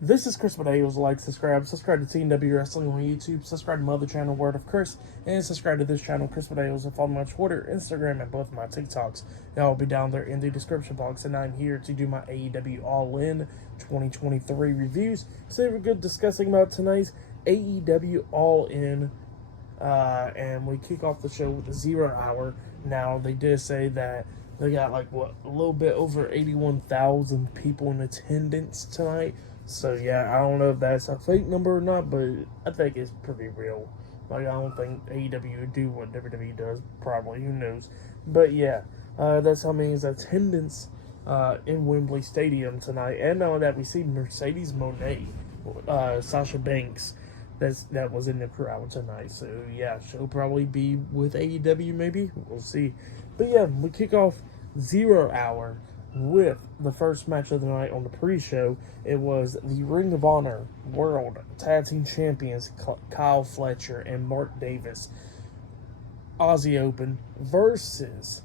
This is Chris Medeiros. Like, subscribe to TNW Wrestling on YouTube, subscribe to my other channel, Word of Chris, and subscribe to this channel, Chris Medeiros, and follow me on Twitter, Instagram, and both my TikToks. They'll be down there in the description box, and I'm here to do my AEW All In 2023 reviews. So we're good discussing about tonight's AEW All In, and we kick off the show with the 0 hour. Now, they did say that they got a little bit over 81,000 people in attendance tonight. So yeah, I don't know if that's a fake number or not, but I think it's pretty real. Like, I don't think AEW would do what WWE does. Probably, who knows? But yeah, that's how many is attendance in Wembley Stadium tonight. And now that we see Mercedes Moné, Sasha Banks, that was in the crowd tonight. So yeah, she'll probably be with AEW. Maybe we'll see. But yeah, we kick off 0 hour with the first match of the night on the pre-show. It was the Ring of Honor World Tag Team Champions Kyle Fletcher and Mark Davis, Aussie Open, versus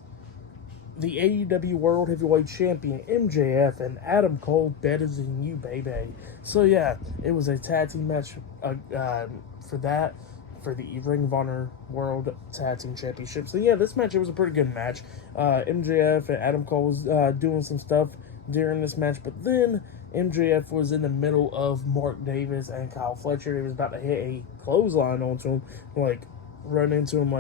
the AEW World Heavyweight Champion MJF and Adam Cole. Better than you, baby. So yeah, it was a tag team match for that, for the Ring of Honor World Tag Team Championship. So yeah, this match, it was a pretty good match. MJF and Adam Cole was doing some stuff during this match, but then MJF was in the middle of Mark Davis and Kyle Fletcher. He was about to hit a clothesline onto him, run into him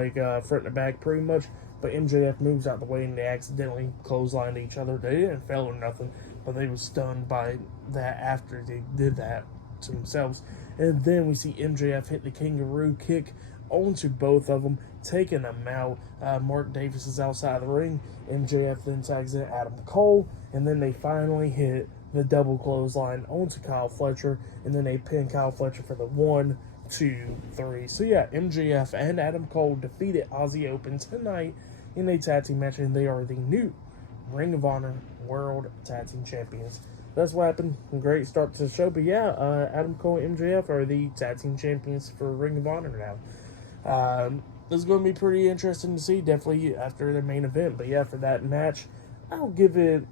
front and back pretty much, but MJF moves out the way and they accidentally clotheslined each other. They didn't fail or nothing, but they were stunned by that after they did that to themselves. And then we see MJF hit the kangaroo kick onto both of them, taking them out. Mark Davis is outside the ring. MJF then tags in Adam Cole, and then they finally hit the double clothesline onto Kyle Fletcher, and then they pin Kyle Fletcher for the 1, 2, 3. So yeah, MJF and Adam Cole defeated Aussie Open tonight in a tag team match, and they are the new Ring of Honor World Tag Team Champions. That's what happened. Great start to the show. But yeah, Adam Cole and MJF are the tag team champions for Ring of Honor now. This is going to be pretty interesting to see, definitely after the main event. But yeah, for that match, I'll give it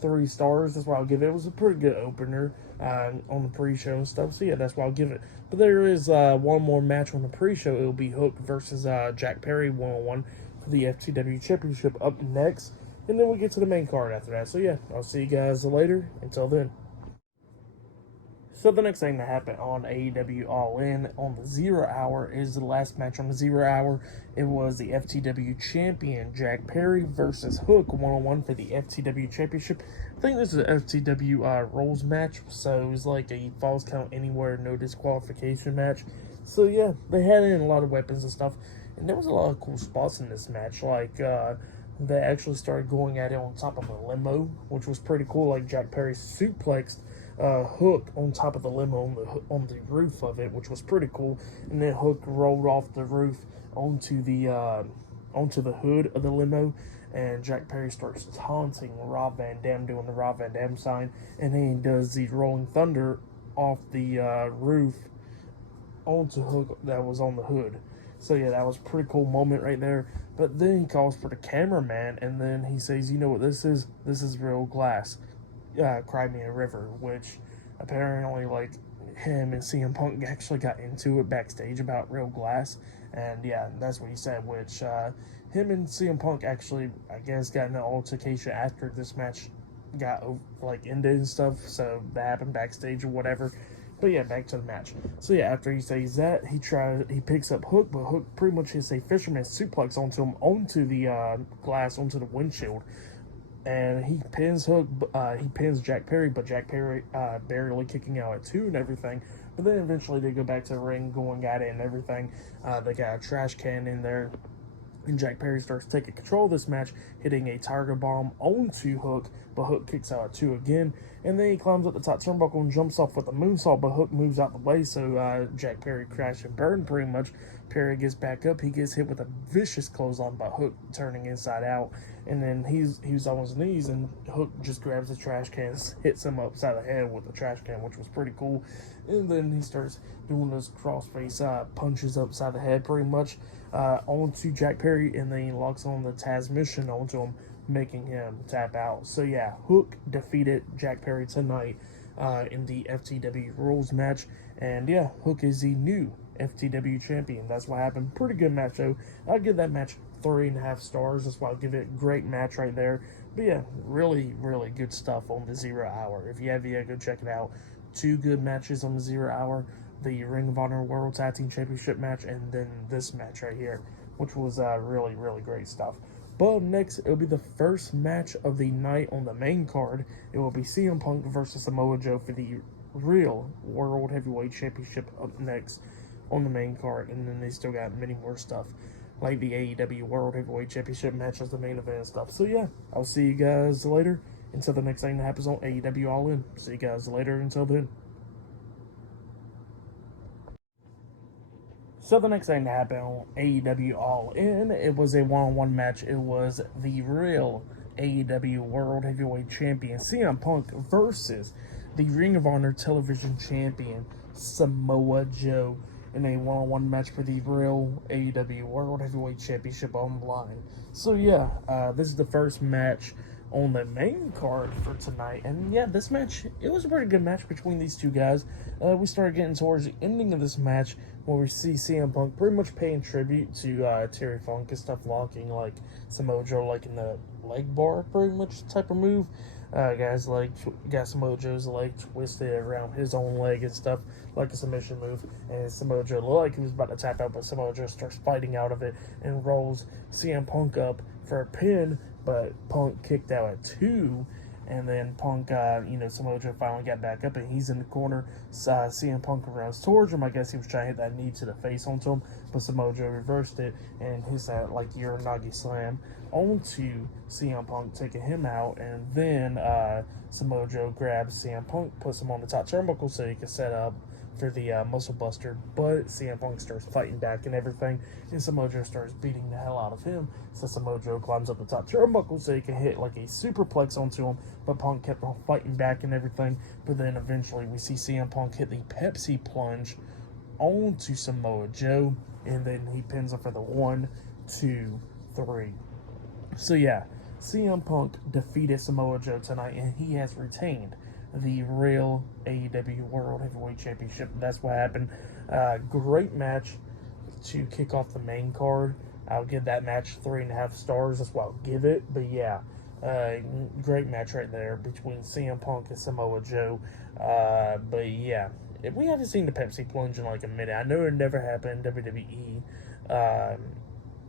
3 stars. That's why I'll give it. It was a pretty good opener on the pre-show and stuff. So yeah, that's why I'll give it. But there is one more match on the pre-show. It will be Hook versus Jack Perry 1-on-1 for the FTW Championship up next. And then we'll get to the main card after that. So yeah, I'll see you guys later. Until then. So the next thing that happened on AEW All In on the 0 hour is the last match on the 0 hour. It was the FTW Champion Jack Perry versus Hook 1-on-1 for the FTW Championship. I think this is an FTW rules match, so it was like a falls count anywhere, no disqualification match. So yeah, they had in a lot of weapons and stuff, and there was a lot of cool spots in this match, they actually started going at it on top of a limo, which was pretty cool. Like, Jack Perry suplexed Hook on top of the limo on the roof of it, which was pretty cool. And then Hook rolled off the roof onto the hood of the limo, and Jack Perry starts taunting Rob Van Dam, doing the Rob Van Dam sign, and then he does the Rolling Thunder off the roof onto Hook that was on the hood. So yeah, that was a pretty cool moment right there. But then he calls for the cameraman, and then he says, "You know what this is? This is real glass. Cry Me a River," which apparently, him and CM Punk actually got into it backstage about real glass. And yeah, that's what he said, which him and CM Punk actually, I guess, got in an altercation after this match got ended and stuff. So that happened backstage or whatever. But yeah, back to the match. So yeah, after he says that, he picks up Hook, but Hook pretty much hits a fisherman suplex onto him, onto the glass, onto the windshield. And he pins he pins Jack Perry, but Jack Perry barely kicking out at 2 and everything. But then eventually they go back to the ring, going at it and everything. They got a trash can in there, and Jack Perry starts taking control of this match, hitting a Tiger Bomb onto Hook, but Hook kicks out at 2 again. And then he climbs up the top turnbuckle and jumps off with a moonsault, but Hook moves out the way, so Jack Perry crash and burn pretty much. Perry gets back up, he gets hit with a vicious clothesline by Hook, turning inside out. And then he's on his knees, and Hook just grabs the trash can, hits him upside the head with the trash can, which was pretty cool. And then he starts doing those crossface punches upside the head pretty much onto Jack Perry, and then he locks on the transmission onto him, making him tap out. So yeah, Hook defeated Jack Perry tonight in the FTW rules match. And yeah, Hook is the new FTW champion. That's what happened. Pretty good match though. I'll give that match 3.5 stars. That's why I'll give it a great match right there. But yeah, really, really good stuff on the 0 Hour. If you have yet, go check it out. 2 good matches on the 0 Hour. The Ring of Honor World Tag Team Championship match, and then this match right here, which was really, really great stuff. But up next, it will be the first match of the night on the main card. It will be CM Punk versus Samoa Joe for the real World Heavyweight Championship up next on the main card. And then they still got many more stuff, like the AEW World Heavyweight Championship match as the main event and stuff. So yeah, I'll see you guys later until the next thing that happens on AEW All In. See you guys later until then. So the next thing that happened on AEW All In, it was a one-on-one match. It was the real AEW World Heavyweight Champion CM Punk versus the Ring of Honor Television Champion Samoa Joe in a one-on-one match for the real AEW World Heavyweight Championship on the line. So yeah, this is the first match on the main card for tonight. And yeah, this match, it was a pretty good match between these two guys. We started getting towards the ending of this match where we see CM Punk pretty much paying tribute to Terry Funk and stuff, locking like Samoa Joe like in the leg bar pretty much type of move. Guys like got Samoa Joe's leg twisted around his own leg and stuff like a submission move, and Samoa Joe looked like he was about to tap out, but Samoa Joe starts fighting out of it and rolls CM Punk up for a pin, but Punk kicked out at 2, and then Punk, Samoa Joe finally got back up, and he's in the corner. CM Punk runs towards him. I guess he was trying to hit that knee to the face onto him, but Samoa Joe reversed it and hits that like Uranagi slam onto CM Punk, taking him out. And then Samoa Joe grabs CM Punk, puts him on the top turnbuckle so he can set up for the Muscle Buster, but CM Punk starts fighting back and everything, and Samoa Joe starts beating the hell out of him. So Samoa Joe climbs up the top turnbuckle so he can hit like a superplex onto him, but Punk kept on fighting back and everything. But then eventually we see CM Punk hit the Pepsi plunge onto Samoa Joe, and then he pins him for the 1, 2, 3. So yeah, CM Punk defeated Samoa Joe tonight, and he has retained the real AEW World Heavyweight Championship. That's what happened. Great match to kick off the main card. I'll give that match 3.5 stars. That's what I'll give it. But yeah, great match right there between CM Punk and Samoa Joe. But yeah, we haven't seen the Pepsi plunge in like a minute. I know it never happened in WWE.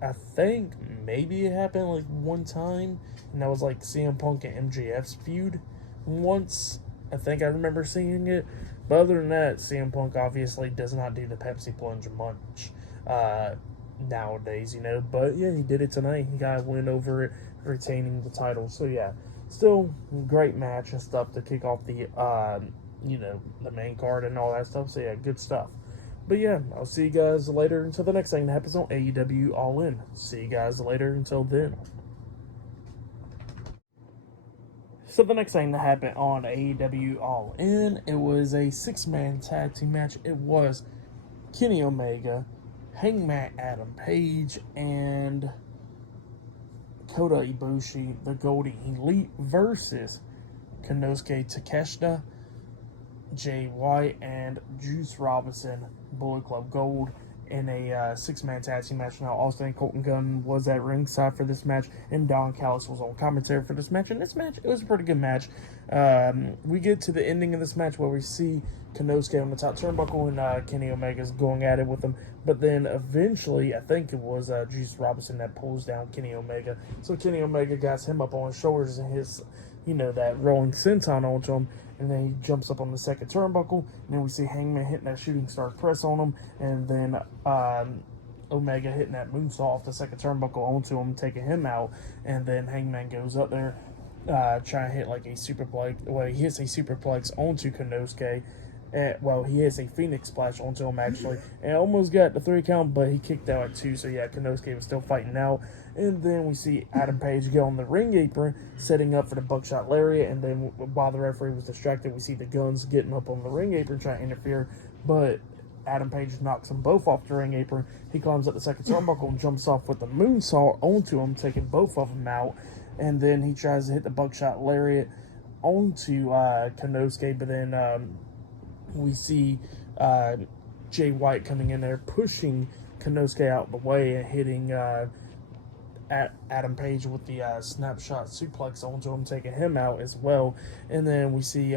I think maybe it happened like one time, and that was like CM Punk and MJF's feud once. I think I remember seeing it. But other than that, CM Punk obviously does not do the Pepsi plunge much nowadays, But yeah, he did it tonight. He got a win over it, retaining the title. So yeah, still great match and stuff to kick off the, the main card and all that stuff. So yeah, good stuff. But yeah, I'll see you guys later until the next thing that happens on AEW All In. See you guys later until then. So the next thing that happened on AEW All In, it was a 6-man tag team match. It was Kenny Omega, Hangman Adam Page, and Kota Ibushi, the Golden Elite, versus Konosuke Takeshita, Jay White, and Juice Robinson, Bullet Club Gold, in a 6-man tag team match. Now, Austin Colton Gunn was at ringside for this match, and Don Callis was on commentary for this match. And this match, it was a pretty good match. We get to the ending of this match where we see Konosuke on the top turnbuckle, and Kenny Omega's going at it with him. But then eventually, I think it was Juice Robinson that pulls down Kenny Omega. So Kenny Omega got him up on his shoulders and his, that rolling senton onto him. And then he jumps up on the second turnbuckle. And then we see Hangman hitting that shooting star press on him. And then Omega hitting that moonsault off the second turnbuckle onto him, taking him out. And then Hangman goes up there, trying to hit like a superplex. Well, he hits a superplex onto Konosuke. He hits a Phoenix Splash onto him, actually. And almost got the 3 count, but he kicked out at 2. So, yeah, Konosuke was still fighting out. And then we see Adam Page get on the ring apron, setting up for the buckshot lariat. And then while the referee was distracted, we see the Guns getting up on the ring apron, trying to interfere. But Adam Page knocks them both off the ring apron. He climbs up the second turnbuckle and jumps off with the moonsault onto him, taking both of them out. And then he tries to hit the buckshot lariat onto Konosuke, but then we see Jay White coming in there, pushing Konosuke out the way and hitting Adam Page with the snapshot suplex onto him, taking him out as well. And then we see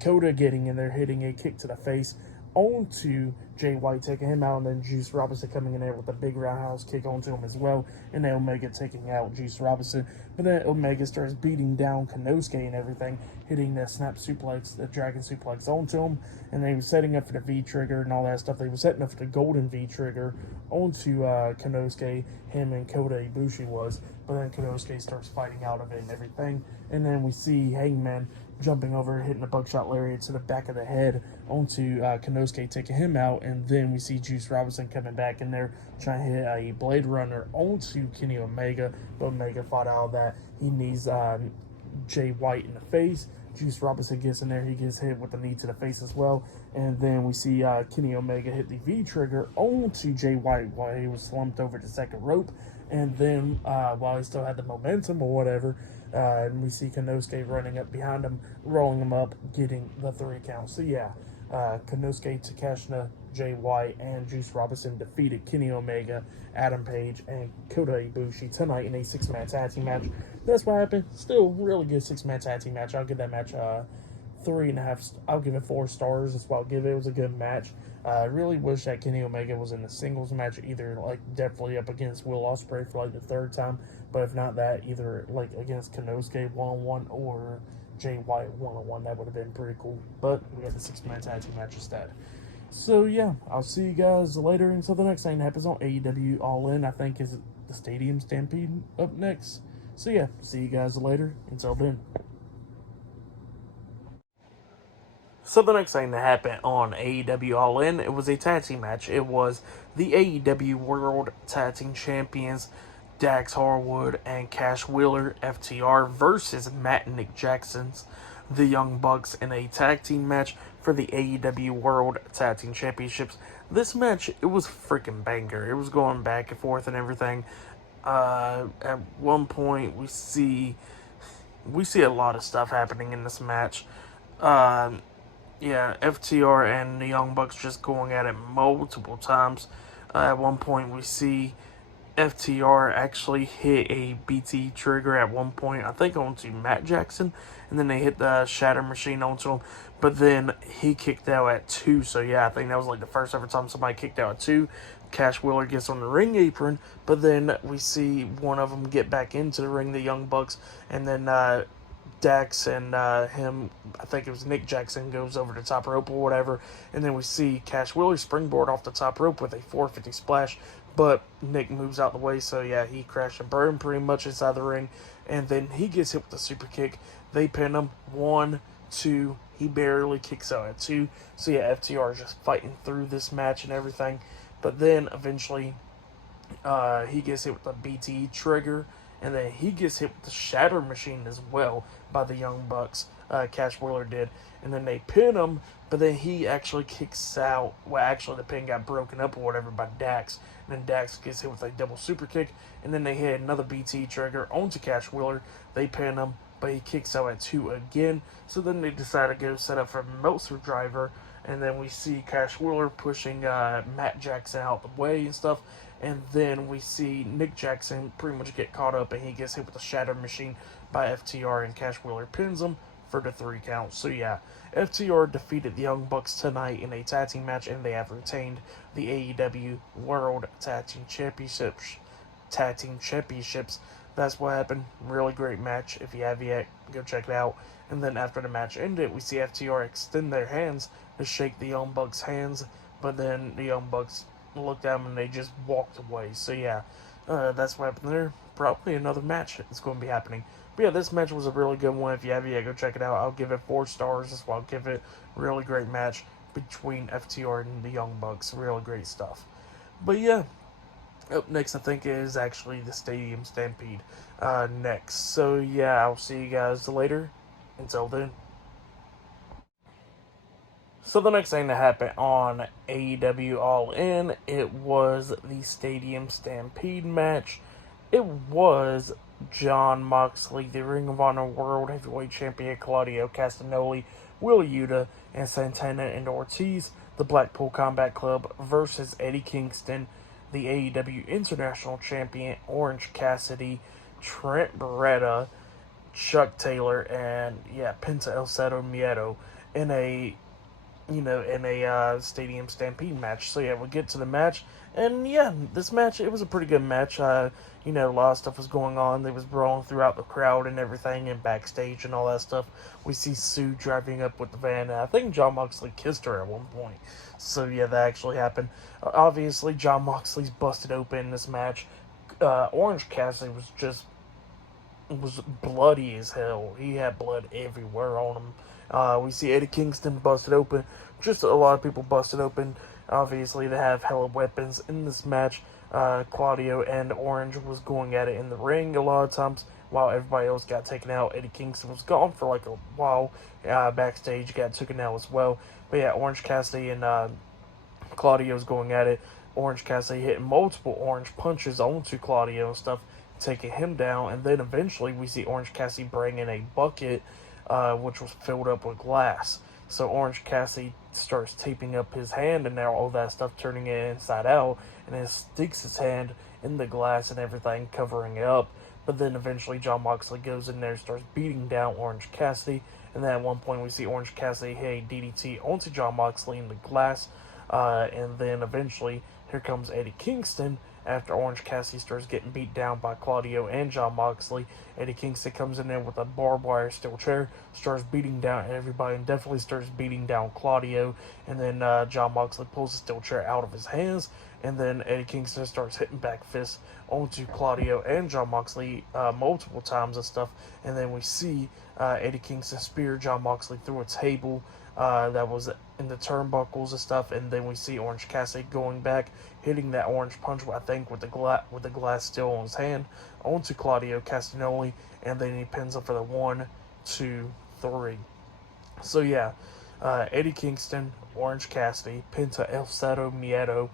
Kota getting in there, hitting a kick to the face onto Jay White, taking him out, and then Juice Robinson coming in there with a big roundhouse kick onto him as well, and then Omega taking out Juice Robinson. But then Omega starts beating down Konosuke and everything, hitting the snap suplex, the dragon suplex onto him, and then he was setting up for the V-trigger and all that stuff. They were setting up for the golden V-trigger onto Konosuke, him and Kota Ibushi was, but then Konosuke starts fighting out of it and everything, and then we see Hangman jumping over, hitting a buckshot lariat to the back of the head onto Konosuke, taking him out, and then we see Juice Robinson coming back in there, trying to hit a Blade Runner onto Kenny Omega, but Omega fought out of that. He knees Jay White in the face. Juice Robinson gets in there, he gets hit with the knee to the face as well, and then we see Kenny Omega hit the V-trigger onto Jay White while he was slumped over the second rope, and then while he still had the momentum or whatever, and we see Konosuke running up behind him, rolling him up, getting the 3 count. So yeah, Konosuke Takeshita, Jay White, and Juice Robinson defeated Kenny Omega, Adam Page, and Kota Ibushi tonight in a 6-man tag team match. That's what happened. Still really good 6-man tag team match. I'll give that match 3.5. I'll give it 4 stars. That's what I'll give it. It was a good match. I really wish that Kenny Omega was in a singles match, either like definitely up against Will Ospreay for like the 3rd time, but if not that, either like against Konosuke 1-on-1 or Jay White 1-on-1. That would have been pretty cool. But we got the 6-man tag team match instead. So yeah, I'll see you guys later until the next thing that happens on AEW All In. I think is the Stadium Stampede up next. So yeah, see you guys later. Until then. So the next thing that happened on AEW All In, it was a tag team match. It was the AEW World Tag Team Champions Dax Harwood and Cash Wheeler, FTR, versus Matt and Nick Jackson's the Young Bucks in a tag team match for the AEW World Tag Team Championships. This match, it was freaking banger. It was going back and forth and everything. At one point, we see a lot of stuff happening in this match. Yeah, FTR and the Young Bucks just going at it multiple times. At one point, we see FTR actually hit a BT trigger at one point, I think onto Matt Jackson, and then they hit the Shatter Machine onto him, but then he kicked out at 2, so yeah, I think that was like the first ever time somebody kicked out at 2. Cash Wheeler gets on the ring apron, but then we see one of them get back into the ring, the Young Bucks, and then Dax and him, I think it was Nick Jackson, goes over the top rope or whatever, and then we see Cash Wheeler springboard off the top rope with a 450 splash, but Nick moves out the way, so yeah, he crashed and burned pretty much inside the ring, and then he gets hit with a super kick. They pin him, 1, 2, he barely kicks out at 2, so yeah, FTR is just fighting through this match and everything, but then eventually he gets hit with the BT trigger, and then he gets hit with the Shatter Machine as well by the Young Bucks. Cash Wheeler did. And then they pin him, but then he actually kicks out. Well, actually, the pin got broken up or whatever by Dax. And then Dax gets hit with a double super kick. And then they hit another BT trigger onto Cash Wheeler. They pin him, but he kicks out at 2 again. So then they decide to go set up for Meltzer Driver. And then we see Cash Wheeler pushing Matt Jackson out the way and stuff. And then we see Nick Jackson pretty much get caught up, and he gets hit with a Shatter Machine by FTR, and Cash Wheeler pins him for the 3 count. So yeah, FTR defeated the Young Bucks tonight in a tag team match, and they have retained the AEW World Tag Team Championships. That's what happened. Really great match. If you have yet, go check it out. And then after the match ended, we see FTR extend their hands to shake the Young Bucks' hands, but then the Young Bucks looked at them and they just walked away. So yeah, that's what happened there. Probably another match is going to be happening. But yeah, this match was a really good one. If you have yet, go check it out. I'll give it 4 stars. That's why I'll give it. Really great match between FTR and the Young Bucks. Really great stuff. But yeah, up next I think is actually the Stadium Stampede next. So yeah, I'll see you guys later. Until then. So the next thing that happened on AEW All In, it was the Stadium Stampede match. It was Jon Moxley, the Ring of Honor World Heavyweight Champion Claudio Castagnoli, Wheeler Yuta, and Santana and Ortiz, the Blackpool Combat Club versus Eddie Kingston, the AEW International Champion Orange Cassidy, Trent Beretta, Chuck Taylor, and Penta El Zero Miedo in a Stadium Stampede match. So we'll get to the match, and this match, it was a pretty good match. A lot of stuff was going on. They was brawling throughout the crowd and everything, and backstage and all that stuff. We see Sue driving up with the van, and I think Jon Moxley kissed her at one point. So that actually happened. Obviously, Jon Moxley's busted open in this match. Orange Cassidy was bloody as hell. He had blood everywhere on him. We see Eddie Kingston busted open. Just a lot of people busted open. Obviously, they have hella weapons in this match. Claudio and Orange was going at it in the ring a lot of times while everybody else got taken out. Eddie Kingston was gone for like a while. Backstage, got taken out as well. But Orange Cassidy and Claudio's going at it. Orange Cassidy hitting multiple orange punches onto Claudio and stuff, taking him down. And then eventually we see Orange Cassidy bring in a bucket, which was filled up with glass. So Orange Cassidy starts taping up his hand, and now all that stuff turning it inside out, and then sticks his hand in the glass and everything, covering it up. But then eventually Jon Moxley goes in there and starts beating down Orange Cassidy. And then at one point we see Orange Cassidy hit a DDT onto Jon Moxley in the glass. And then eventually here comes Eddie Kingston. After Orange Cassidy starts getting beat down by Claudio and Jon Moxley, Eddie Kingston comes in there with a barbed wire steel chair, starts beating down everybody, and definitely starts beating down Claudio. And then Jon Moxley pulls the steel chair out of his hands, and then Eddie Kingston starts hitting back fists onto Claudio and Jon Moxley multiple times and stuff. And then we see Eddie Kingston spear Jon Moxley through a table that was in the turnbuckles and stuff. And then we see Orange Cassidy going back, hitting that orange punch, I think, with the glass still on his hand, onto Claudio Castagnoli, and then he pins him for the 1, 2, 3. So Eddie Kingston, Orange Cassidy, Penta El Zero Miedo,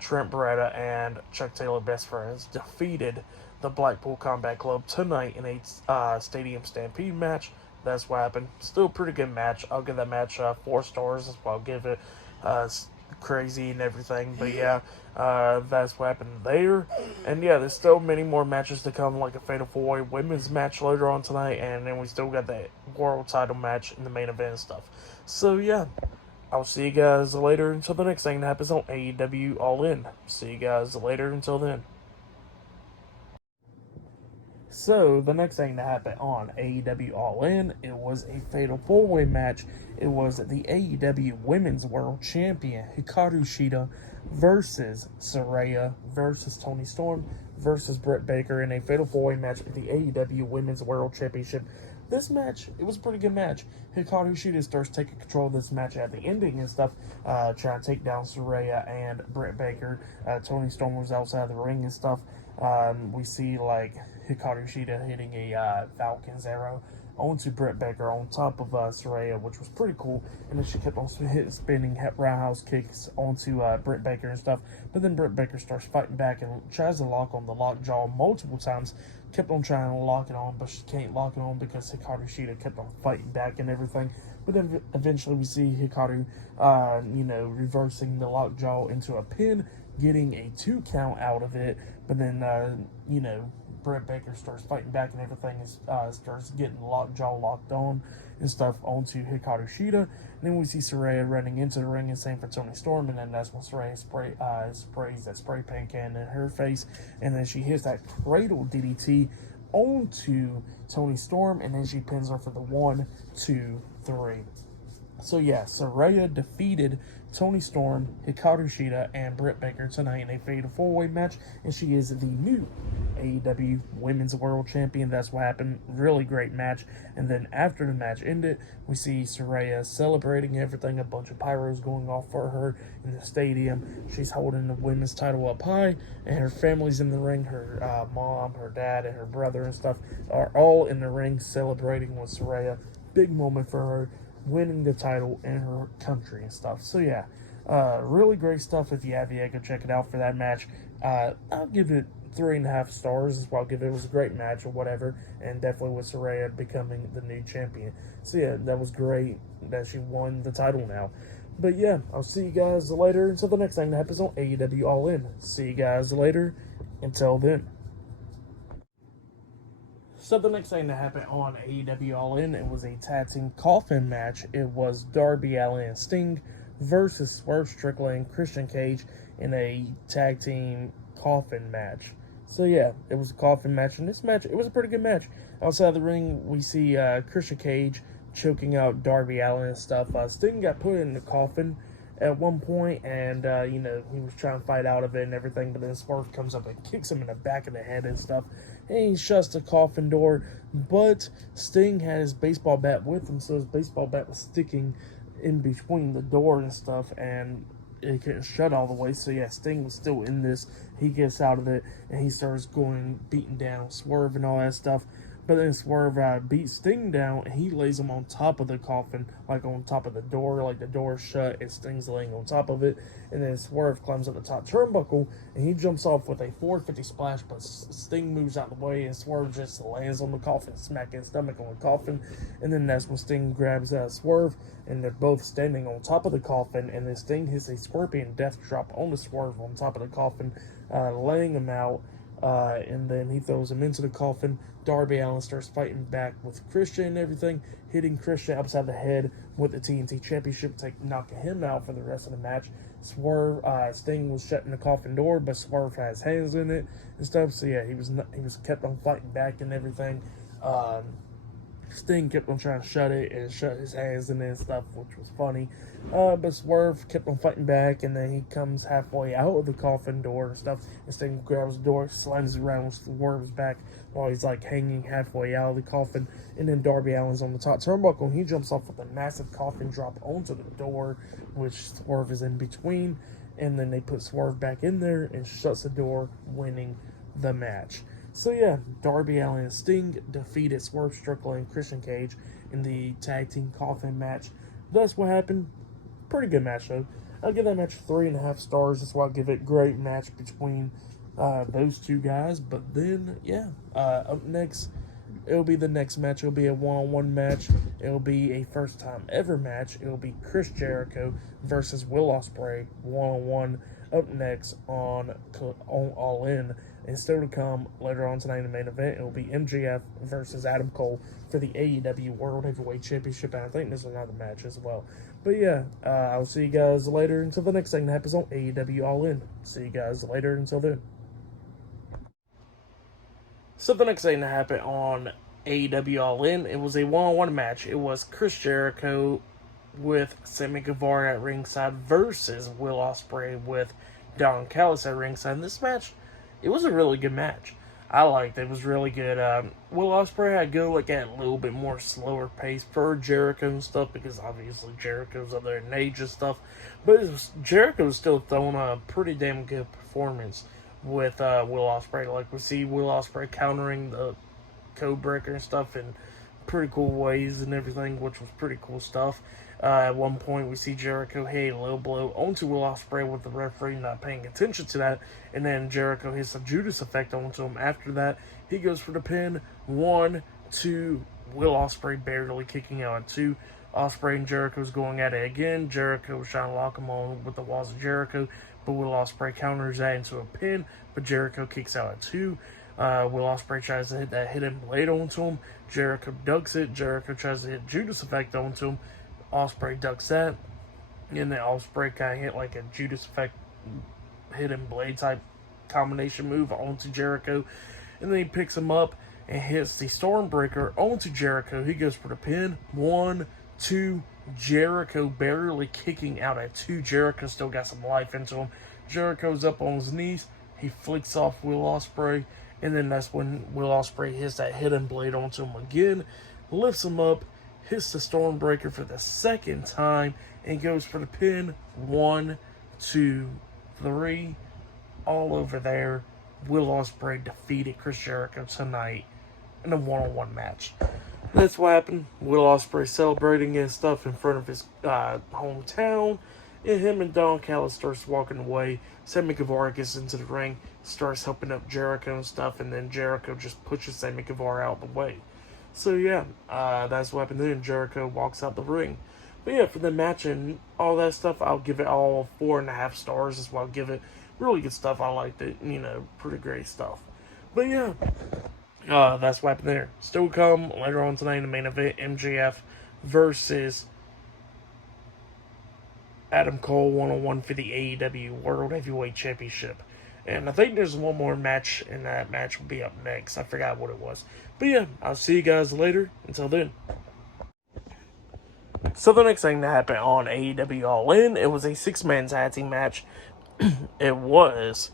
Trent Beretta, and Chuck Taylor, best friends, defeated the Blackpool Combat Club tonight in a Stadium Stampede match. That's what happened. Still a pretty good match. I'll give that match 4 stars. That's what I'll give it. Crazy and everything, but that's what happened there. And there's still many more matches to come, like a Fatal 4-Way women's match later on tonight, and then we still got that world title match in the main event and stuff. So I'll see you guys later until the next thing that happens on AEW All In. See you guys later until then. So, the next thing that happened on AEW All In, it was a Fatal 4-Way match. It was the AEW Women's World Champion, Hikaru Shida, versus Saraya, versus Toni Storm, versus Britt Baker in a Fatal 4-Way match at the AEW Women's World Championship. This match, it was a pretty good match. Hikaru Shida starts taking control of this match at the ending and stuff, trying to take down Saraya and Britt Baker. Toni Storm was outside of the ring and stuff. We see Hikaru Shida hitting a Falcon's arrow onto Britt Baker on top of Saraya, which was pretty cool. And then she kept on spinning roundhouse kicks onto Britt Baker and stuff. But then Britt Baker starts fighting back and tries to lock on the lockjaw multiple times. Kept on trying to lock it on, but she can't lock it on because Hikaru Shida kept on fighting back and everything. But then eventually we see Hikaru, reversing the lockjaw into a pin, getting a 2 count out of it. But then, Britt Baker starts fighting back and everything, starts getting the lockjaw locked on and stuff onto Hikaru Shida. And then we see Saraya running into the ring and same for Toni Storm, and then that's when Saraya sprays that spray paint can in her face, and then she hits that cradle DDT onto Toni Storm, and then she pins her for the 1, 2, 3. So Saraya defeated Toni Storm, Hikaru Shida, and Britt Baker tonight in a Fatal 4-Way match, and she is the new AEW Women's World Champion. That's what happened. Really great match. And then after the match ended, we see Saraya celebrating everything. A bunch of pyros going off for her in the stadium. She's holding the women's title up high, and her family's in the ring. Her mom, her dad, and her brother and stuff are all in the ring celebrating with Saraya. Big moment for her, winning the title in her country and stuff. So really great stuff. If you have go check it out for that match. I'll give it 3.5 stars is what I'll give it. It was a great match or whatever, and definitely with Saraya becoming the new champion. So yeah, that was great that she won the title now. But yeah, I'll see you guys later until the next thing that happens on AEW All In. See you guys later. Until then. So the next thing that happened on AEW All In, it was a tag team coffin match. It was Darby Allin and Sting versus Swerve Strickland and Christian Cage in a tag team coffin match. So yeah, it was a coffin match. In this match, it was a pretty good match. Outside the ring, we see Christian Cage choking out Darby Allin and stuff. Sting got put in the coffin at one point, and he was trying to fight out of it and everything, but then Swerve comes up and kicks him in the back of the head and stuff, and he shuts the coffin door. But Sting had his baseball bat with him, so his baseball bat was sticking in between the door and stuff, and it couldn't shut all the way. So yeah, Sting was still in this. He gets out of it and he starts beating down Swerve and all that stuff. But then Swerve beats Sting down, and he lays him on top of the coffin, like on top of the door, like the door's shut, and Sting's laying on top of it. And then Swerve climbs up the top turnbuckle, and he jumps off with a 450 splash, but Sting moves out of the way, and Swerve just lands on the coffin, smacking his stomach on the coffin. And then that's when Sting grabs Swerve, and they're both standing on top of the coffin, and then Sting hits a scorpion death drop on the Swerve on top of the coffin, laying him out. And then he throws him into the coffin. Darby Allin starts fighting back with Christian and everything, hitting Christian upside the head with the TNT Championship, knocking him out for the rest of the match. Sting was shutting the coffin door, but Swerve has hands in it and stuff. So yeah, he was kept on fighting back and everything. Sting kept on trying to shut it and shut his hands in it and stuff, which was funny. But Swerve kept on fighting back, and then he comes halfway out of the coffin door and stuff, and Sting grabs the door, slams around Swerve's back while he's like hanging halfway out of the coffin. And then Darby Allin's on the top turnbuckle, and he jumps off with a massive coffin drop onto the door, which Swerve is in between. And then they put Swerve back in there and shuts the door, winning the match. So yeah, Darby Allin and Sting defeated Swerve Strickland and Christian Cage in the tag team coffin match. That's what happened. Pretty good match though. I'll give that match 3.5 stars. That's why I'll give it. Great match between those two guys. But then yeah, up next, it'll be the next match. It'll be a one-on-one match. It'll be a first time ever match. It'll be Chris Jericho versus Will Ospreay one-on-one. Up next on All In. And still to come later on tonight in the main event, it will be MJF versus Adam Cole for the AEW World Heavyweight Championship. And I think there's another match as well. But yeah, I'll see you guys later until the next thing that happens on AEW All In. See you guys later until then. So the next thing that happened on AEW All In, it was a one-on-one match. It was Chris Jericho with Sammy Guevara at ringside versus Will Ospreay with Don Callis at ringside. And this match, it was a really good match. I liked it. It was really good. Will Ospreay had to go at a little bit more slower pace for Jericho and stuff, because obviously Jericho's up there in age and stuff. But Jericho's still throwing a pretty damn good performance with Will Ospreay. Like, we see Will Ospreay countering the code breaker and stuff in pretty cool ways and everything, which was pretty cool stuff. At one point, we see Jericho hit a low blow onto Will Ospreay with the referee not paying attention to that, and then Jericho hits a Judas effect onto him. After that, he goes for the pin. 1, 2, Will Ospreay barely kicking out at 2. Ospreay and Jericho's going at it again. Jericho was trying to lock him on with the walls of Jericho, but Will Ospreay counters that into a pin, but Jericho kicks out at 2. Will Ospreay tries to hit that hidden blade onto him. Jericho ducks it. Jericho tries to hit Judas effect onto him. Ospreay ducks that. And then Ospreay kind of hit like a Judas effect hidden blade type combination move onto Jericho. And then he picks him up and hits the Stormbreaker onto Jericho. He goes for the pin. 1, 2, Jericho barely kicking out at 2. Jericho still got some life into him. Jericho's up on his knees. He flicks off Will Ospreay. And then that's when Will Ospreay hits that hidden blade onto him again, lifts him up, hits the Stormbreaker for the second time, and goes for the pin. 1, 2, 3, all over there. Will Ospreay defeated Chris Jericho tonight in a one-on-one match. That's what happened. Will Ospreay celebrating and stuff in front of his hometown And him and Don Callis starts walking away. Sammy Guevara gets into the ring, starts helping up Jericho and stuff, and then Jericho just pushes Sammy Guevara out of the way. So yeah, that's what happened then. Jericho walks out the ring. But yeah, for the match and all that stuff, I'll give it all 4.5 stars. That's what I'll give it. Really good stuff. I liked it. Pretty great stuff. But yeah, that's what happened there. Still come later on tonight in the main event. MJF versus Adam Cole 1-on-1 for the AEW World Heavyweight Championship. And I think there's one more match, and that match will be up next. I forgot what it was. But yeah, I'll see you guys later. Until then. So the next thing that happened on AEW All In, it was a 6-man tag team match. It was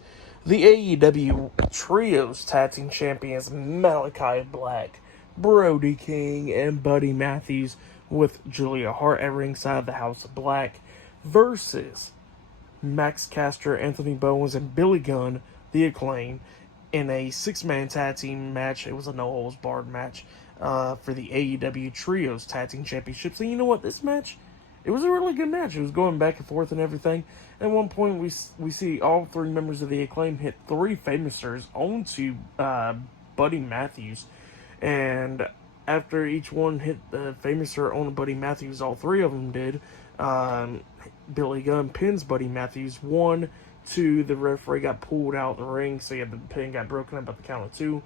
the AEW Trios Tag Team Champions Malachi Black, Brody King, and Buddy Matthews with Julia Hart at ringside of the House of Black versus Max Caster, Anthony Bowens, and Billy Gunn, the Acclaim, in a 6-man tag team match. It was a no-holds-barred match for the AEW Trios Tag Team Championships. And you know what? This match, it was a really good match. It was going back and forth and everything. At one point, we see all 3 members of the Acclaim hit 3 Famoussers onto Buddy Matthews. And after each one hit the Famouser on Buddy Matthews, all 3 of them did, Billy Gunn pins Buddy Matthews 1, 2. The referee got pulled out of the ring, so yeah, the pin got broken up at the count of 2.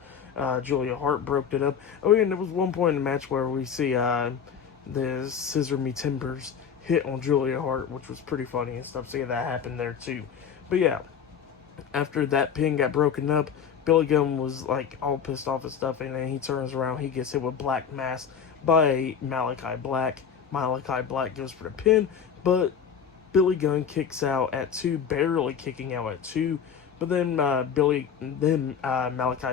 Julia Hart broke it up. Oh yeah, and there was one point in the match where we see the Scissor Me Timbers hit on Julia Hart, which was pretty funny and stuff. So yeah, that happened there too. But yeah, after that pin got broken up, Billy Gunn was like all pissed off and stuff, and then he turns around, he gets hit with Black Mass by Malachi Black. Malachi Black goes for the pin, but Billy Gunn kicks out at 2, barely kicking out at 2. But then Malachi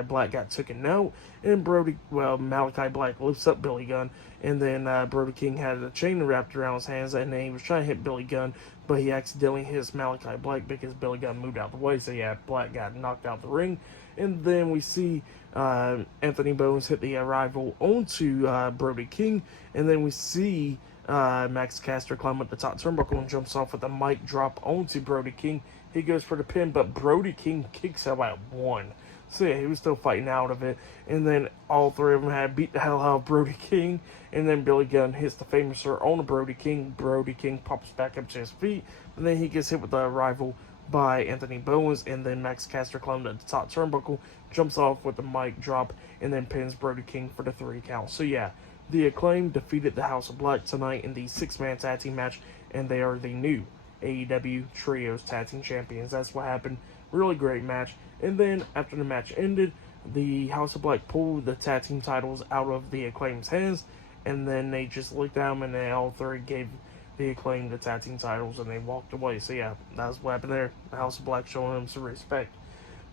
Black got taken out, and Malachi Black lifts up Billy Gunn, and then Brody King had a chain wrapped around his hands, and then he was trying to hit Billy Gunn, but he accidentally hits Malachi Black because Billy Gunn moved out the way, so yeah, Black got knocked out the ring. And then we see Anthony Bowens hit the Arrival onto Brody King, and then we see Max Caster climb up the top turnbuckle and jumps off with a mic drop onto Brody King. He goes for the pin, but Brody King kicks out at 1. So yeah, he was still fighting out of it. And then all 3 of them had beat the hell out of Brody King. And then Billy Gunn hits the Famouser on the Brody King. Brody King pops back up to his feet. And then he gets hit with the Arrival by Anthony Bowens. And then Max Caster climbs at the top turnbuckle, jumps off with the mic drop, and then pins Brody King for the 3 count. So yeah, the Acclaim defeated the House of Black tonight in the 6-man tag team match, and they are the new AEW Trios Tag Team Champions. That's what happened. Really great match. And then after the match ended, the House of Black pulled the tag team titles out of the Acclaim's hands, and then they just looked at them, and they all 3 gave the Acclaim the tag team titles, and they walked away. So yeah, that's what happened there. The House of Black showing them some respect.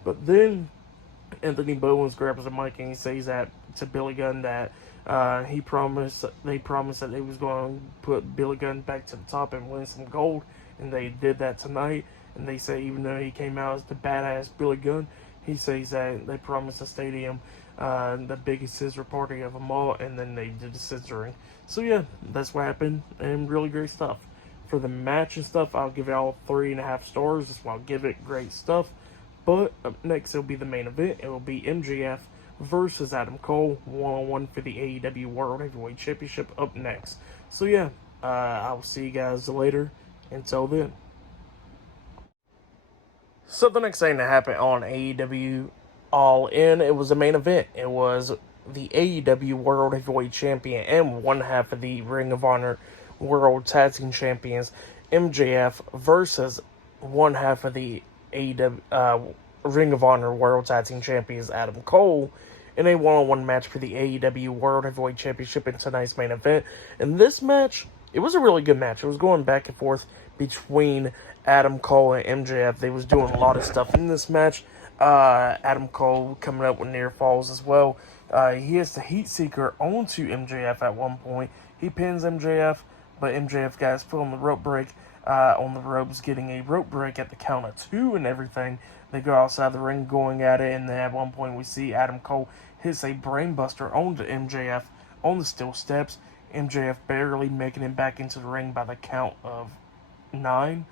But then Anthony Bowens grabs the mic and he says that to Billy Gunn that they promised that they was going to put Billy Gunn back to the top and win some gold, and they did that tonight. And they say even though he came out as the badass Billy Gunn, he says that they promised the stadium the biggest scissor party of them all, and then they did the scissoring. So yeah, that's what happened, and really great stuff. For the match and stuff, I'll give it all 3.5 stars. That's why I'll give it great stuff. But up next, it'll be the main event. It will be MJF versus Adam Cole, 1-on-1 for the AEW World Heavyweight Championship up next. So yeah, I'll see you guys later. Until then. So the next thing that happened on AEW All In, it was a main event. It was the AEW World Heavyweight Champion and one half of the Ring of Honor World Tag Team Champions, MJF, versus one half of the AEW Ring of Honor World Tag Team Champions, Adam Cole, in a 1-on-1 match for the AEW World Heavyweight Championship in tonight's main event. And this match, it was a really good match. It was going back and forth between Adam Cole and MJF. They was doing a lot of stuff in this match. Adam Cole coming up with near falls as well. He hits the Heat Seeker onto MJF at one point. He pins MJF, but MJF got his foot on the rope break. On the ropes, getting a rope break at the count of 2 and everything. They go outside the ring going at it, and then at one point we see Adam Cole hits a brainbuster onto MJF on the steel steps. MJF barely making it back into the ring by the count of 9.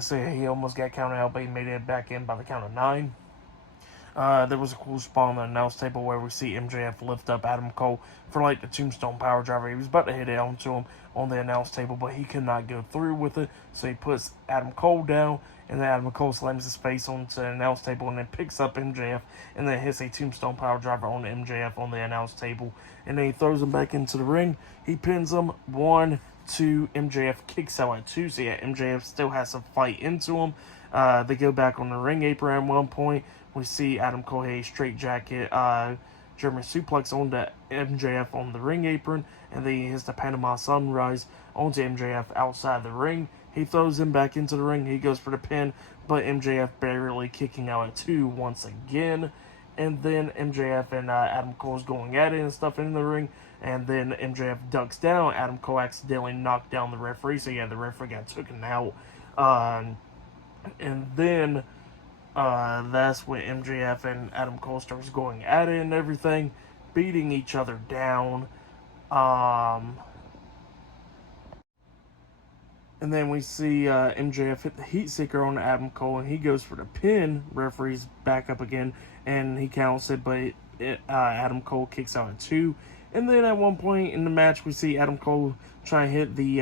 So he almost got counted out, but he made it back in by the count of 9. There was a cool spot on the announce table where we see MJF lift up Adam Cole for like the Tombstone Power Driver. He was about to hit it onto him on the announce table, but he could not go through with it. So he puts Adam Cole down, and then Adam Cole slams his face onto the announce table and then picks up MJF and then hits a Tombstone Power Driver on MJF on the announce table. And then he throws him back into the ring. He pins him 1, 2. MJF kicks out at 2. So yeah, MJF still has some fight into him. They go back on the ring apron at one point. We see Adam Cole hit a straight jacket, German suplex onto MJF on the ring apron, and then he hits the Panama Sunrise onto MJF outside the ring. He throws him back into the ring. He goes for the pin, but MJF barely kicking out at 2 once again. And then MJF and Adam Cole's going at it and stuff in the ring. And then MJF ducks down. Adam Cole accidentally knocked down the referee. So yeah, the referee got taken out. And then that's when MJF and Adam Cole starts going at it and everything, beating each other down. And then we see MJF hit the heat seeker on Adam Cole, and he goes for the pin. Referee's back up again, and he counts it, but Adam Cole kicks out at 2. And then at one point in the match, we see Adam Cole try and hit the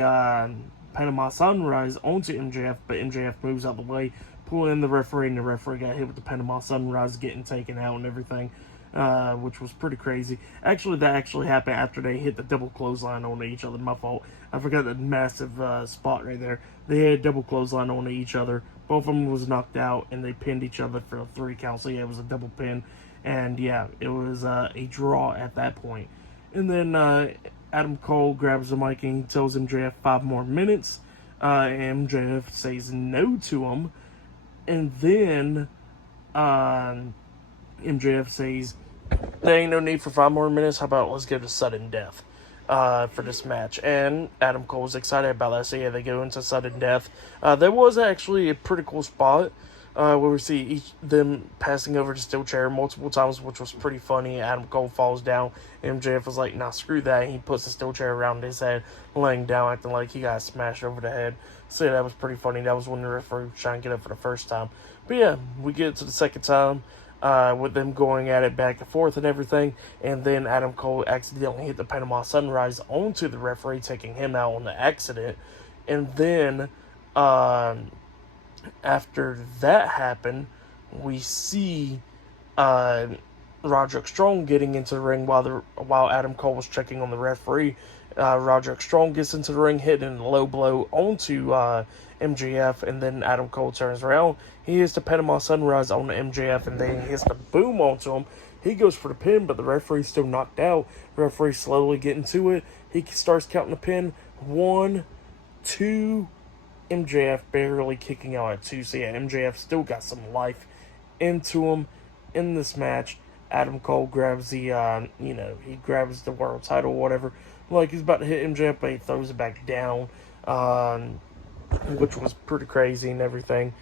Panama Sunrise onto MJF, but MJF moves out the way, pulling in the referee, and the referee got hit with the Panama Sunrise, getting taken out and everything, which was pretty crazy. Actually, that actually happened after they hit the double clothesline onto each other. My fault. I forgot that massive spot right there. They had a double clothesline onto each other. Both of them was knocked out, and they pinned each other for a 3 count. So yeah, it was a double pin, and yeah, it was a draw at that point. And then Adam Cole grabs the mic and he tells MJF 5 more minutes. And MJF says no to him. And then MJF says, there ain't no need for 5 more minutes. How about let's go to sudden death for this match? And Adam Cole was excited about that. So yeah, they go into sudden death. There was actually a pretty cool spot where we see them passing over the steel chair multiple times, which was pretty funny. Adam Cole falls down. MJF was like, nah, screw that. And he puts the steel chair around his head, laying down, acting like he got smashed over the head. So yeah, that was pretty funny. That was when the referee was trying to get up for the first time. But yeah, we get to the second time with them going at it back and forth and everything. And then Adam Cole accidentally hit the Panama Sunrise onto the referee, taking him out on the accident. And then after that happened, we see Roderick Strong getting into the ring while Adam Cole was checking on the referee. Roderick Strong gets into the ring, hitting a low blow onto MJF, and then Adam Cole turns around. He hits the Panama Sunrise on MJF, and then he hits the boom onto him. He goes for the pin, but the referee's still knocked out. The referee slowly getting to it. He starts counting the pin. 1, 2. MJF barely kicking out at 2. So yeah, MJF still got some life into him in this match. Adam Cole grabs the, he grabs the world title or whatever. Like he's about to hit MJF, but he throws it back down, which was pretty crazy and everything.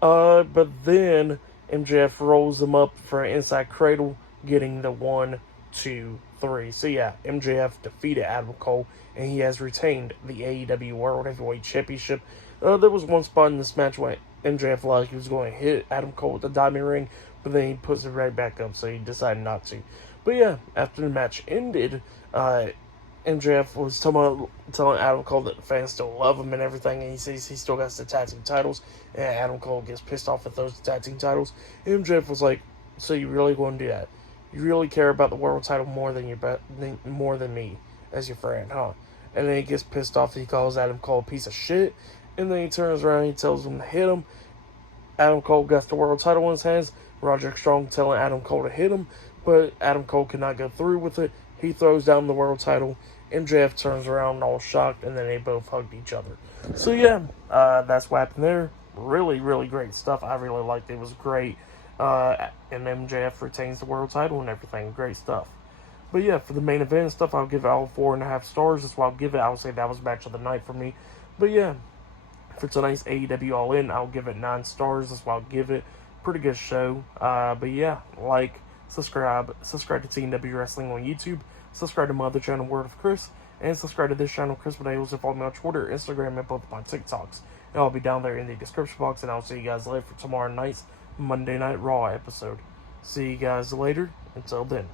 But then MJF rolls him up for an inside cradle, getting the 1, 2, 3. So yeah, MJF defeated Adam Cole, and he has retained the AEW World Heavyweight Championship. There was one spot in this match where MJF like he was going to hit Adam Cole with the diamond ring, but then he puts it right back up, so he decided not to. But yeah, after the match ended, MJF was telling Adam Cole that the fans still love him and everything, and he says he still got the tag team titles, and Adam Cole gets pissed off at those tag team titles. And MJF was like, so you really going to do that? You really care about the world title more than me as your friend, huh? And then he gets pissed off. He calls Adam Cole a piece of shit. And then he turns around and he tells him to hit him. Adam Cole got the world title in his hands. Roderick Strong telling Adam Cole to hit him. But Adam Cole could not go through with it. He throws down the world title. MJF turns around all shocked. And then they both hugged each other. So yeah, that's what happened there. Really, really great stuff. I really liked it. It was great. And MJF retains the world title and everything. Great stuff. But yeah, for the main event and stuff, I'll give it all 4.5 stars. That's what I'll give it. I would say that was match of the night for me. But yeah, for tonight's AEW All In, I'll give it 9 stars. That's what I'll give it. Pretty good show. But yeah, like, subscribe to TNW Wrestling on YouTube. Subscribe to my other channel, Word of Chris. And subscribe to this channel, Chris Videos. And follow me on Twitter, Instagram, and both of my TikToks. It'll be down there in the description box, and I'll see you guys later for tomorrow night's Monday Night Raw episode. See you guys later. Until then.